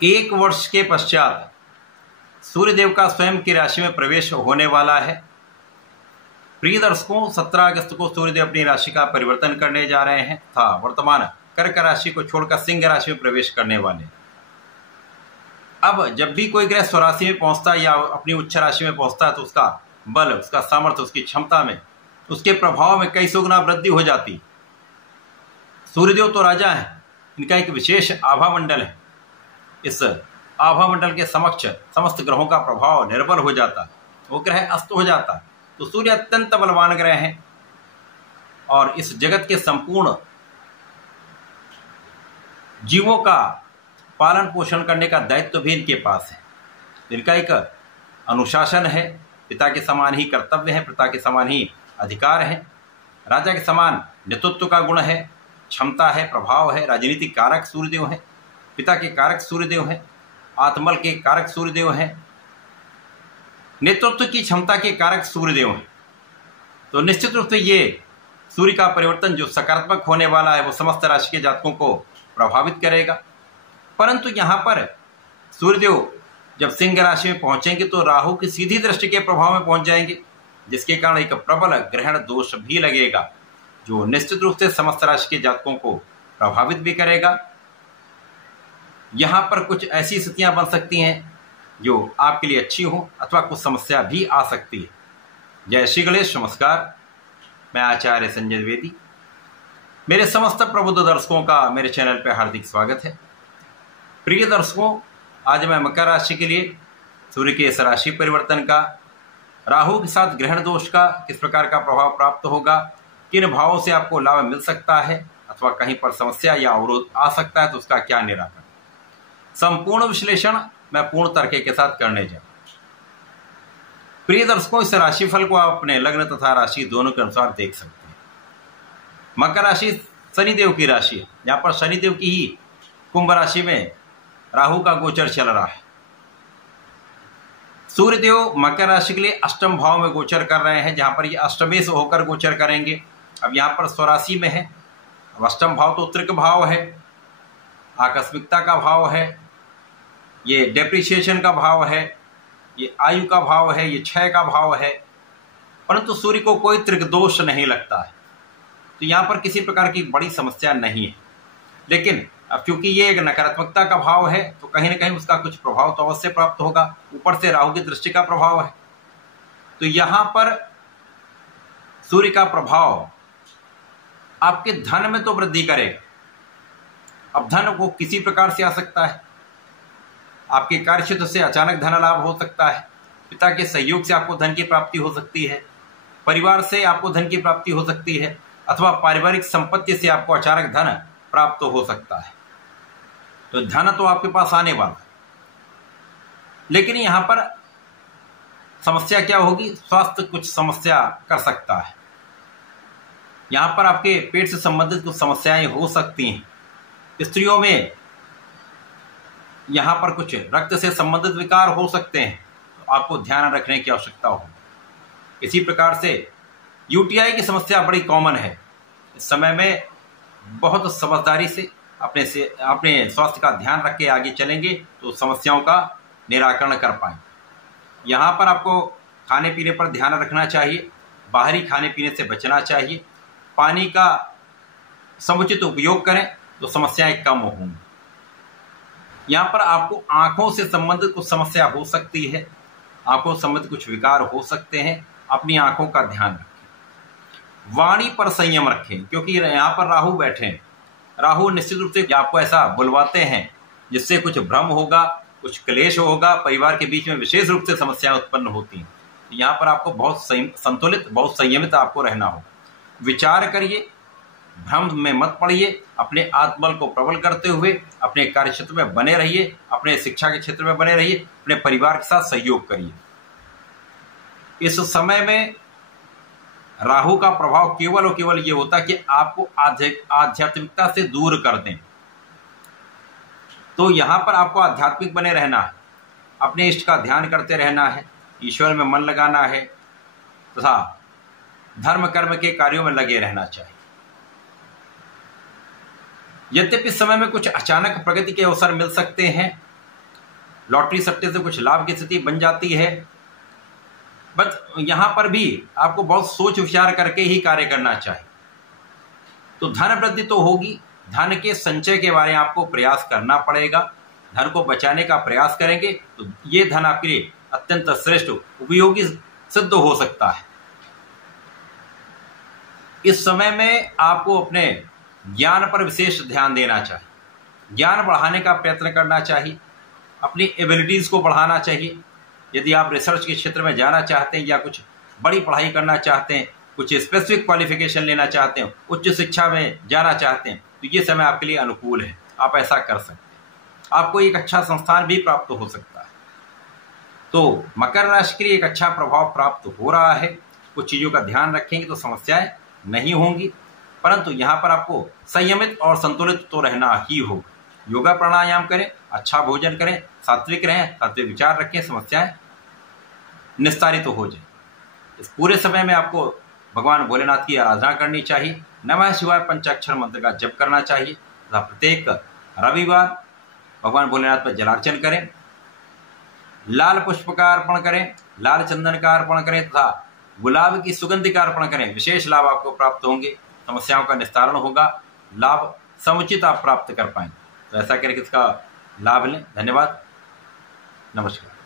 एक वर्ष के पश्चात सूर्यदेव का स्वयं की राशि में प्रवेश होने वाला है। प्रिय दर्शकों, 17 अगस्त को सूर्यदेव अपनी राशि का परिवर्तन करने जा रहे हैं तथा वर्तमान कर्क राशि को छोड़कर सिंह राशि में प्रवेश करने वाले। अब जब भी कोई ग्रह स्वराशि में पहुंचता है या अपनी उच्च राशि में पहुंचता है तो उसका बल, उसका सामर्थ्य, उसकी क्षमता में, उसके प्रभाव में कई सौ गुना वृद्धि हो जाती। सूर्यदेव तो राजा हैं, इनका एक विशेष आभा मंडल है। इस आभा मंडल के समक्ष समस्त ग्रहों का प्रभाव निर्बल हो जाता, वो ग्रह अस्त हो जाता। तो सूर्य अत्यंत बलवान ग्रह हैं और इस जगत के संपूर्ण जीवों का पालन पोषण करने का दायित्व भी इनके पास है। इनका एक अनुशासन है, पिता के समान ही कर्तव्य है, पिता के समान ही अधिकार है, राजा के समान नेतृत्व का गुण है, क्षमता है, प्रभाव है। राजनीतिक कारक सूर्यदेव हैं, पिता के कारक सूर्यदेव हैं, आत्मबल के कारक सूर्यदेव हैं, नेतृत्व की क्षमता के कारक सूर्यदेव हैं। तो निश्चित रूप से ये सूर्य का परिवर्तन जो सकारात्मक होने वाला है वो समस्त राशि के जातकों को प्रभावित करेगा। परंतु यहाँ पर सूर्यदेव जब सिंह राशि में पहुंचेंगे तो राहु की सीधी दृष्टि के प्रभाव में पहुंच जाएंगे, जिसके कारण एक प्रबल ग्रहण दोष भी लगेगा जो निश्चित रूप से समस्त राशि के जातकों को प्रभावित भी करेगा। यहाँ पर कुछ ऐसी स्थितियां बन सकती हैं जो आपके लिए अच्छी हो अथवा कुछ समस्या भी आ सकती है। जय श्री गणेश, नमस्कार। मैं आचार्य संजय द्विवेदी। मेरे समस्त प्रबुद्ध दर्शकों का मेरे चैनल पर हार्दिक स्वागत है। प्रिय दर्शकों, आज मैं मकर राशि के लिए सूर्य के इस राशि परिवर्तन का, राहु के साथ ग्रहण दोष का किस प्रकार का प्रभाव प्राप्त होगा, किन भावों से आपको लाभ मिल सकता है अथवा कहीं पर समस्या या अवरोध आ सकता है तो उसका क्या निराकरण, संपूर्ण विश्लेषण मैं पूर्ण तर्क के साथ करने जा रहा हूं। प्रिय दर्शकों, इस राशिफल को आप अपने लग्न तथा राशि दोनों के अनुसार देख सकते हैं। मकर राशि शनिदेव की राशि है, जहां पर शनिदेव की ही कुंभ राशि में राहु का गोचर चल रहा है। सूर्यदेव मकर राशि के लिए अष्टम भाव में गोचर कर रहे हैं, जहां पर ये अष्टमेश होकर गोचर करेंगे। अब यहाँ पर स्वराशि में है। अब अष्टम भाव तो उत्तरिक भाव है, आकस्मिकता का भाव है, ये डेप्रिसिएशन का भाव है, ये आयु का भाव है, ये क्षय का भाव है। परंतु सूर्य को कोई त्रिकदोष नहीं लगता है, तो यहाँ पर किसी प्रकार की बड़ी समस्या नहीं है। लेकिन अब क्योंकि ये एक नकारात्मकता का भाव है तो कहीं ना कहीं उसका कुछ प्रभाव तो अवश्य प्राप्त होगा। ऊपर से राहु की दृष्टि का प्रभाव है, तो यहाँ पर सूर्य का प्रभाव आपके धन में तो वृद्धि करेगा। अब धन को किसी प्रकार से आ सकता है, आपके कार्यक्षेत्र से अचानक धन लाभ हो सकता है, पिता के सहयोग से आपको धन की प्राप्ति हो सकती है, परिवार से आपको धन की प्राप्ति हो सकती है, अथवा पारिवारिक संपत्ति से आपको अचानक धन प्राप्त हो सकता है। तो धन तो आपके पास आने वाला है, लेकिन यहां पर समस्या क्या होगी, स्वास्थ्य कुछ समस्या कर सकता है। यहां पर आपके पेट से संबंधित कुछ समस्याएं हो सकती हैं। स्त्रियों में यहां पर कुछ रक्त से संबंधित विकार हो सकते हैं, तो आपको ध्यान रखने की आवश्यकता होगी। इसी प्रकार से यूटीआई की समस्या बड़ी कॉमन है। इस समय में बहुत समझदारी से अपने स्वास्थ्य का ध्यान रख के आगे चलेंगे तो समस्याओं का निराकरण कर पाएंगे। यहाँ पर आपको खाने पीने पर ध्यान रखना चाहिए, बाहरी खाने पीने से बचना चाहिए, पानी का समुचित उपयोग करें तो समस्याएं कम होंगी। यहाँ पर आपको आंखों से संबंधित कुछ समस्या हो सकती है, आंखों से संबंधित कुछ विकार हो सकते हैं। अपनी आंखों का ध्यान रखें, वाणी पर संयम रखें, क्योंकि यहाँ पर राहु बैठे हैं। राहु निश्चित रूप से आपको ऐसा बुलवाते हैं जिससे कुछ भ्रम होगा, कुछ क्लेश होगा, परिवार के बीच में विशेष रूप से समस्याएं उत्पन्न होती हैं। यहाँ पर आपको बहुत संतुलित, बहुत संयमित आपको रहना होगा। विचार करिए, भ्रम में मत पड़िए, अपने आत्मबल को प्रबल करते हुए अपने कार्य क्षेत्र में बने रहिए, अपने शिक्षा के क्षेत्र में बने रहिए, अपने परिवार के साथ सहयोग करिए। इस समय में राहु का प्रभाव केवल और केवल ये होता है कि आपको आध्यात्मिकता से दूर कर दें। तो यहां पर आपको आध्यात्मिक बने रहना है, अपने इष्ट का ध्यान करते रहना है, ईश्वर में मन लगाना है तथा धर्म कर्म के कार्यों में लगे रहना चाहिए। यद्यपि इस समय में कुछ अचानक प्रगति के अवसर मिल सकते हैं, लॉटरी सट्टे से कुछ लाभ की स्थिति बन जाती है। बस यहाँ पर भी आपको बहुत सोच विचार करके ही कार्य करना चाहिए। तो धन वृद्धि तो होगी, धन के संचय के बारे में आपको प्रयास करना पड़ेगा। धन को बचाने का प्रयास करेंगे तो ये धन आपके लिए अत्यंत श्रेष्ठ उपयोगी सिद्ध हो सकता है। इस समय में आपको अपने ज्ञान पर विशेष ध्यान देना चाहिए, ज्ञान बढ़ाने का प्रयत्न करना चाहिए, अपनी एबिलिटीज को बढ़ाना चाहिए। यदि आप रिसर्च के क्षेत्र में जाना चाहते हैं या कुछ बड़ी पढ़ाई करना चाहते हैं, कुछ स्पेसिफिक क्वालिफिकेशन लेना चाहते हैं, उच्च शिक्षा में जाना चाहते हैं, तो ये समय आपके लिए अनुकूल है, आप ऐसा कर सकते हैं। आपको एक अच्छा संस्थान भी प्राप्त हो सकता है। तो मकर राशि के लिए एक अच्छा प्रभाव प्राप्त हो रहा है। कुछ चीज़ों का ध्यान रखेंगे तो समस्याएं नहीं होंगी, परंतु यहाँ पर आपको संयमित और संतुलित तो रहना ही होगा। योगा प्राणायाम करें, अच्छा भोजन करें, सात्विक रहें, सात्विक विचार रखें, समस्याएं निस्तारित तो हो जाए। इस पूरे समय में आपको भगवान भोलेनाथ की आराधना करनी चाहिए। नमः शिवाय पंचाक्षर मंत्र का जप करना चाहिए तथा प्रत्येक रविवार भगवान भोलेनाथ पर जलार्चन करें, लाल पुष्प का अर्पण करें, लाल चंदन का अर्पण करें तथा गुलाब की सुगंधि का अर्पण करें। विशेष लाभ आपको प्राप्त होंगे, समस्याओं का निस्तारण होगा, लाभ समुचित आप प्राप्त कर पाएंगे। तो ऐसा करके इसका लाभ लें। धन्यवाद, नमस्कार।